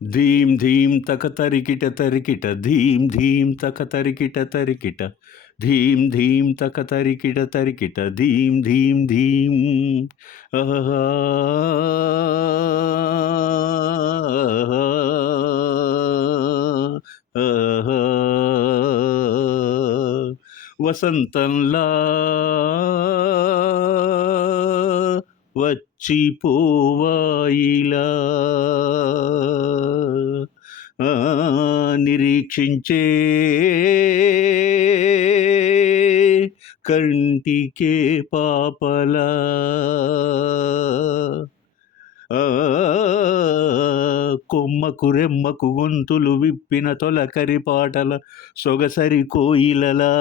ధీం ధీం తక తరికిట తరికిట ధీం ధీం తక తరికిట తరికిట ధీం ధీం తక తరికిట తరికిట ధీం ధీం ధీం ఆహా ఆహా వసంతంలా వచ్చిపోవాయిలా నిరీక్షించే కంటికే పాపలా కొమ్మకు రెమ్మకు గొంతులు విప్పిన తొలకరి పాటల సొగసరి కోయిలలా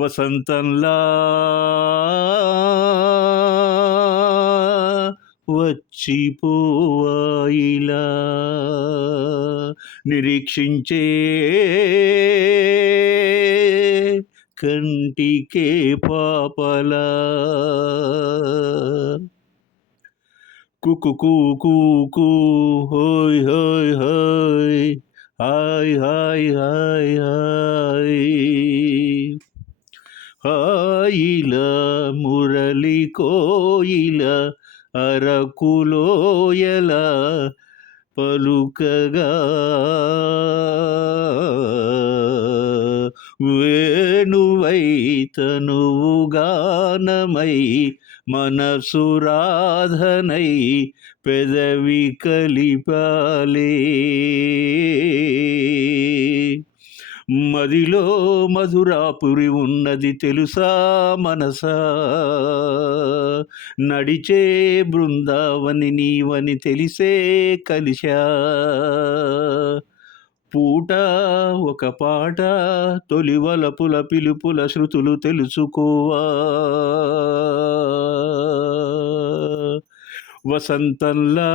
వసంతంలా వచ్చిపోవాయిలా నిరీక్షించే కంటికే పాపలా కుకు కూకు హోయ్ హోయ్ హోయ్ హాయ్ హాయ్ హాయ్ హాయ్ హాయిల మురళి కోయిల అరకులోయల పలుకగా వేణువై తనువుగానమై మనసురాధనై పెదవి కలిపాలే మదిలో మధురాపురి ఉన్నది తెలుసా మనసా నడిచే బృందావని నీవని తెలిసే కలిశా పూట ఒక పాట తొలివలపుల పిలుపుల శృతులు తెలుసుకోవా వసంతంలా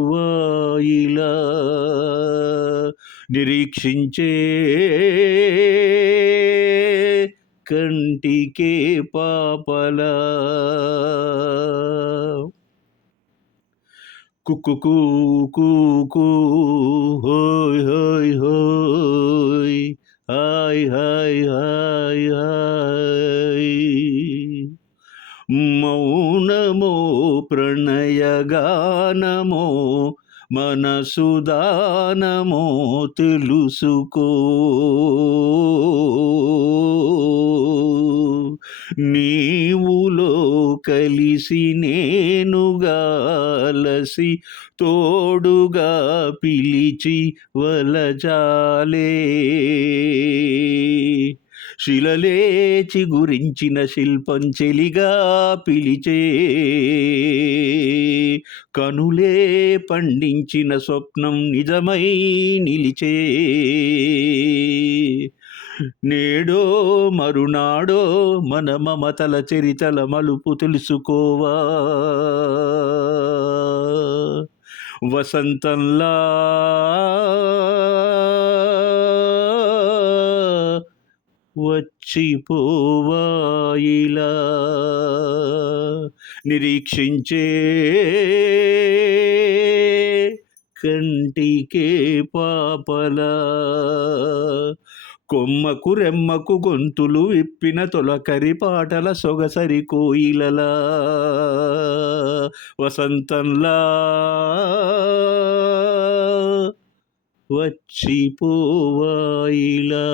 వచ్చిపోవాయిలా నిరీక్షించే కంటికే పాపలా కుకు కూకు హోయ్ హోయ్ హోయ్ హాయ్ హాయ్ హాయ్ హాయ్ మౌనమో ప్రణయగానమో మనసుదానమో తెలుసుకో నీవులో కలిసి నేనుగా అలసి తోడుగా పిలిచి వలజాలే శిలలేచి గురించిన శిల్పం చెలిగా పిలిచే కనులే పండించిన స్వప్నం నిజమై నిలిచే నేడో మరునాడో మన మమతల చరితల మలుపు తెలుసుకోవా వసంతంలా వచ్చిపోవాయిలా నిరీక్షించే కంటికే పాపలా కొమ్మకు రెమ్మకు గొంతులు విప్పిన తొలకరి పాటల సొగసరి కోయిలలా వసంతంలా వచ్చిపోవాయిలా.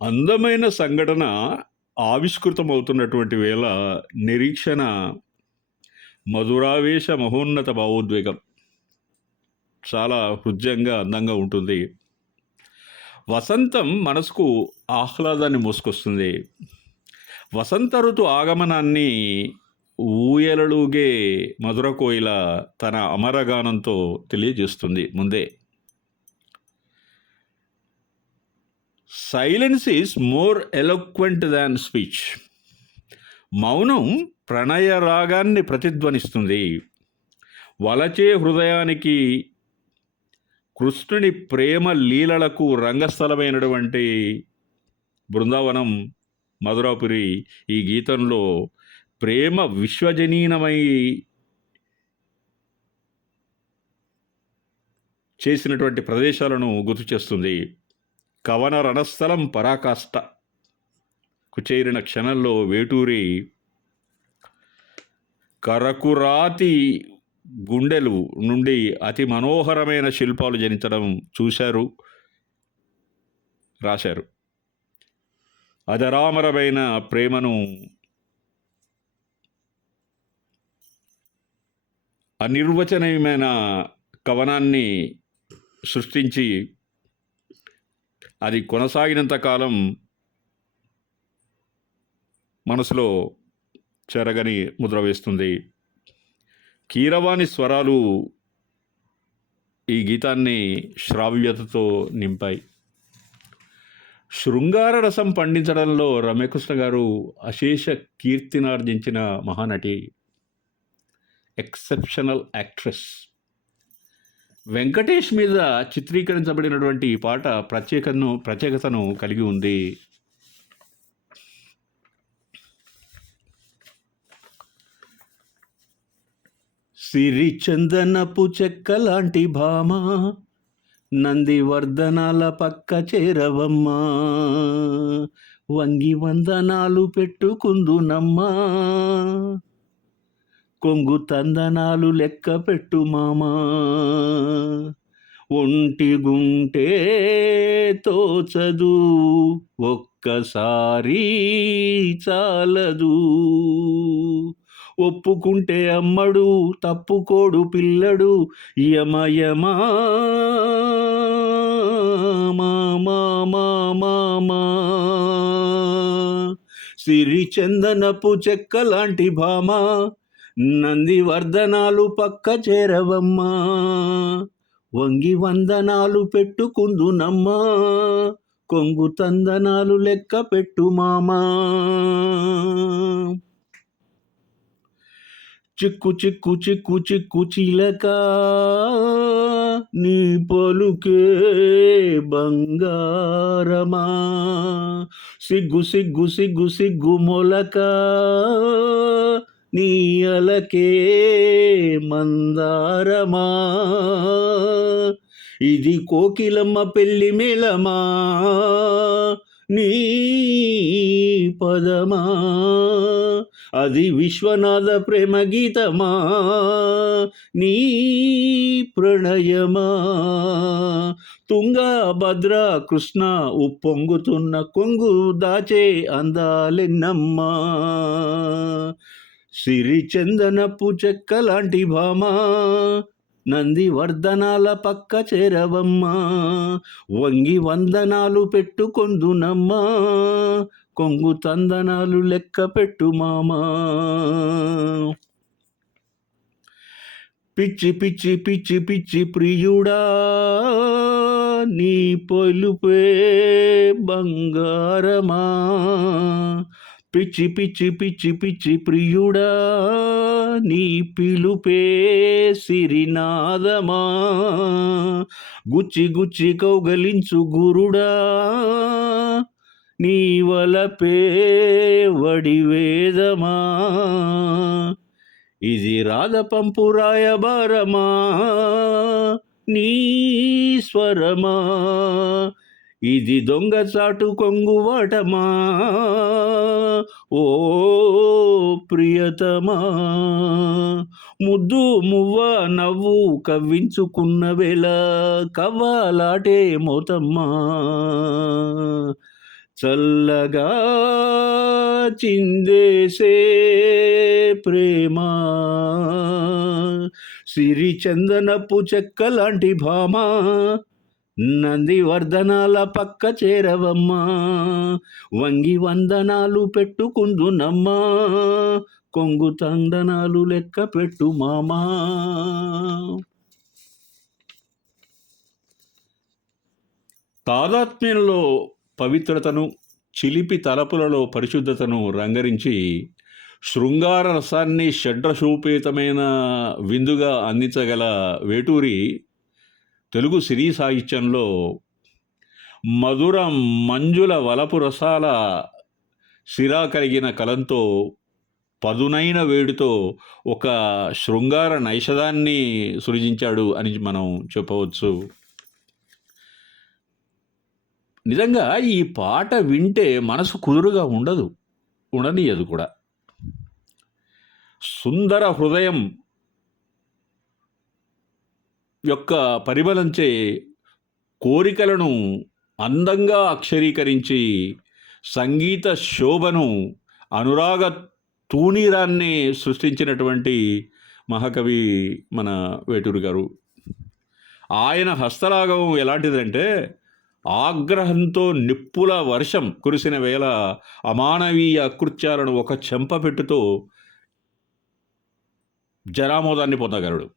అందమైన సంఘటన ఆవిష్కృతమవుతున్నటువంటి వేళ నిరీక్షణ మధురావేశ మహోన్నత భావోద్వేగం చాలా హృద్యంగా అందంగా ఉంటుంది. వసంతం మనసుకు ఆహ్లాదాన్ని మోసుకొస్తుంది. వసంత ఋతు ఆగమనాన్ని ఊయలలుగే మధుర కోయిల తన అమరగానంతో తెలియజేస్తుంది ముందే. Silence is more eloquent than speech. మౌనం ప్రణయ రాగాన్ని ప్రతిధ్వనిస్తుంది. వలచే హృదయానికి కృష్ణుని ప్రేమ లీలలకు రంగస్థలమైనటువంటి బృందావనం మధురాపురి ఈ గీతంలో ప్రేమ విశ్వజనీనమై చేసినటువంటి ప్రదేశాలను గుర్తు చేస్తుంది. కవన రణస్థలం పరాకాష్ఠకు చేరిన క్షణంలో వేటూరి కరకురాతి గుండెలు నుండి అతి మనోహరమైన శిల్పాలు జనించడం చూశారు, రాశారు. అజరామరమైన ప్రేమను అనిర్వచనీయమైన కవనాన్ని సృష్టించి అది కొనసాగినంత కాలం మనసులో చెరగని ముద్ర వేస్తుంది. కీరవాణి స్వరాలు ఈ గీతాన్ని శ్రావ్యతతో నింపాయి. శృంగార రసం పండించడంలో రమ్యకృష్ణ గారు అశేష కీర్తినార్జించిన మహానటి, ఎక్సెప్షనల్ యాక్ట్రెస్. వెంకటేష్ మీద చిత్రీకరించబడినటువంటి ఈ పాట ప్రత్యేకతను కలిగి ఉంది. సిరి చందనపు చెక్క లాంటి భామ, నందివర్ధనాల పక్క చేరవమ్మా, వంగి వందనాలు పెట్టుకుందునమ్మా, కొంగు తందనాలు లెక్క పెట్టు మామా, ఒంటి గుంటే తోచదు ఒక్కసారి చాలదు, ఒప్పుకుంటే అమ్మడు తప్పుకోడు పిల్లడు, యమయమా మామా మామా. సిరి చందనపు చెక్క లాంటి భామ, నందివర్ధనాలు పక్క చేరవమ్మా, వంగి వందనాలు పెట్టుకుందునమ్మా, కొంగు తందనాలు లెక్క పెట్టు మామా. చిక్కు చిక్కు చిక్కు చిక్కు చిలక, నీ పలుకే బంగారమా, సిగ్గు సిగ్గు సిగ్గు సిగ్గు మొలక, నీ అలకే మందారమా, ఇది కోకిలమ్మ పెళ్లి మేళమా, నీ పదమా, అది విశ్వనాథ ప్రేమ గీతమా, నీ ప్రణయమా, తుంగా భద్ర కృష్ణ ఉప్పొంగుతున్న కొంగు దాచే అందాలెన్నమ్మా, సిరి చందనపు చెక్క లాంటి భామ, నందివర్ధనాల పక్క చేరవమ్మా, వంగి వందనాలు పెట్టుకొందునమ్మా, కొంగు తందనాలు లెక్క పెట్టు మామా. పిచ్చి పిచ్చి పిచ్చి పిచ్చి ప్రియుడా, నీ పొలుపే బంగారమా, పిచ్చి పిచ్చి పిచ్చి పిచ్చి ప్రియుడా, నీ పిలుపే సిరినాదమా, గుచ్చి గుచ్చి కౌగలించు గురుడా, నీ వలపే వడివేదమా, ఇది రాధపంపు రాయబారమా, నీ స్వరమా, ఇది దొంగచాటు కొంగువాటమా, ఓ ప్రియతమా, ముద్దు మువ్వ నవ్వు కవ్వించుకున్న వేళ కవ్వాలాటే మోతమ్మా, చల్లగా చిందేసే ప్రేమ, సిరి చందనపు చెక్క లాంటి భామ, నందివర్ధనాల పక్క చేరవమ్మా, వంగి వందనాలు పెట్టుకుందునమ్మా, కొంగు తందనాలు లెక్క పెట్టు మామా. తాదాత్మ్యంలో పవిత్రతను, చిలిపి తలపులలో పరిశుద్ధతను రంగరించి శృంగార రసాన్ని షడ్రసోపేతమైన విందుగా అందించగల వేటూరి తెలుగు సినీ సాహిత్యంలో మధుర మంజుల వలపు రసాల సిరా కలిగిన కలంతో పదునైన వేడితో ఒక శృంగార నైషధాన్ని సృజించాడు అని మనం చెప్పవచ్చు. నిజంగా ఈ పాట వింటే మనసు కుదురుగా ఉండనీయదు కూడా. సుందర హృదయం యొక్క పరిమళంచే కోరికలను అందంగా అక్షరీకరించి సంగీత శోభను అనురాగ తూణీరాన్ని సృష్టించినటువంటి మహాకవి మన వేటూరి గారు. ఆయన హస్తరాగం ఎలాంటిదంటే ఆగ్రహంతో నిప్పుల వర్షం కురిసిన వేళ అమానవీయ అకృత్యాలను ఒక చెంపపెట్టుతో జనామోదాన్ని పొందగలడు.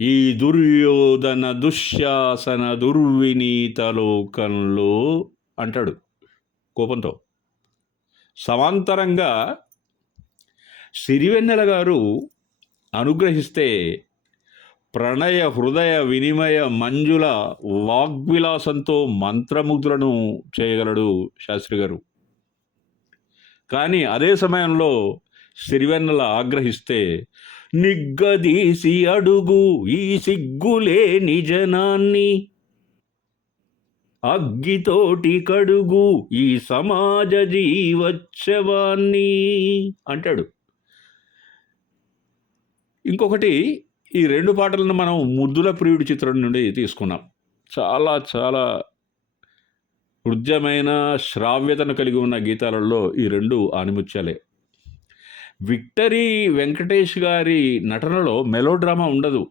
ఈ దుర్యోధన దుశ్శాసన దుర్వినీత లోకంలో అంటాడు కోపంతో. సమాంతరంగా సిరివెన్నెల గారు అనుగ్రహిస్తే ప్రణయ హృదయ వినిమయ మంజుల వాగ్విలాసంతో మంత్రముగ్ధులను చేయగలడు శాస్త్రి గారు. కానీ అదే సమయంలో సిరివెన్నెల ఆగ్రహిస్తే నిగ్గదీసి అడుగు ఈ సిగ్గులే నిజనాన్ని, అగ్గితోటి కడుగు ఈ సమాజ జీవోత్సవాన్ని అంటాడు. ఇంకొకటి, ఈ రెండు పాటలను మనం ముద్దుల ప్రియుడి చిత్రం నుండి తీసుకున్నాం. చాలా చాలా హృద్యమైన శ్రావ్యతను కలిగి ఉన్న గీతాలలో ఈ రెండు ఆనిముత్యాలే. విక్టరీ వెంకటేష్ గారి నటనలో మెలోడ్రామా ఉండదు.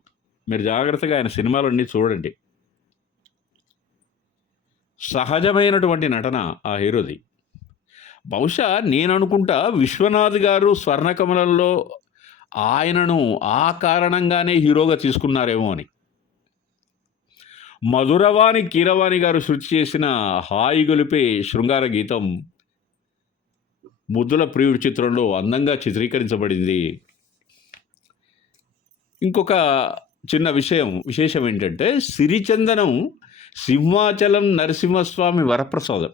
మీరు జాగ్రత్తగా ఆయన సినిమాలన్నీ చూడండి. సహజమైనటువంటి నటన ఆ హీరోది. బహుశా నేను అనుకుంటా విశ్వనాథ్ గారు స్వర్ణకమలంలో ఆయనను ఆ కారణంగానే హీరోగా తీసుకున్నారేమో అని. మధురవాణి కీరవాణి గారు సృష్టి చేసిన హాయి గొలిపే శృంగార గీతం ముద్దుల ప్రియుడి చిత్రంలో అందంగా చిత్రీకరించబడింది. ఇంకొక చిన్న విశేషం ఏంటంటే సిరిచందనం సింహాచలం నరసింహస్వామి వరప్రసాదం.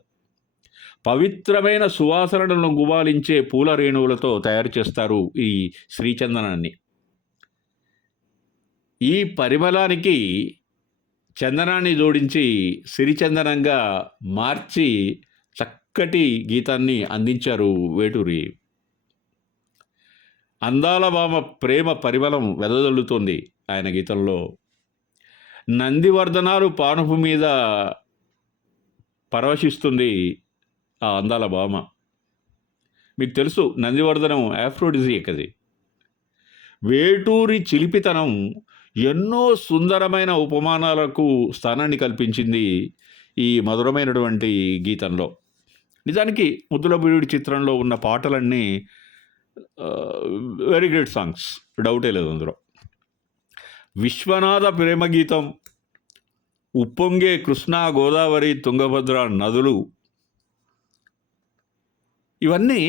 పవిత్రమైన సువాసనలను గుబాలించే పూల రేణువులతో తయారు చేస్తారు ఈ శ్రీచందనాన్ని. ఈ పరిమళానికి చందనాన్ని జోడించి సిరిచందనంగా మార్చి చక్కటి గీతాన్ని అందించారు వేటూరి. అందాల భామ ప్రేమ పరిమళం వెదజల్లుతోంది ఆయన గీతంలో. నందివర్ధనాలు పానుపు మీద పరవశిస్తుంది ఆ అందాల భామ. మీకు తెలుసు నందివర్ధనం ఆఫ్రోడిజియాక్ అది. వేటూరి చిలిపితనం ఎన్నో సుందరమైన ఉపమానాలకు స్థానాన్ని కల్పించింది ఈ మధురమైనటువంటి గీతంలో. నిజానికి ముద్దుల ప్రియుడి చిత్రంలో ఉన్న పాటలన్నీ వెరీ గ్రేట్ సాంగ్స్, డౌటే లేదు అందులో. విశ్వనాథ ప్రేమ గీతం, ఉప్పొంగే కృష్ణా గోదావరి తుంగభద్ర నదులు, ఇవన్నీ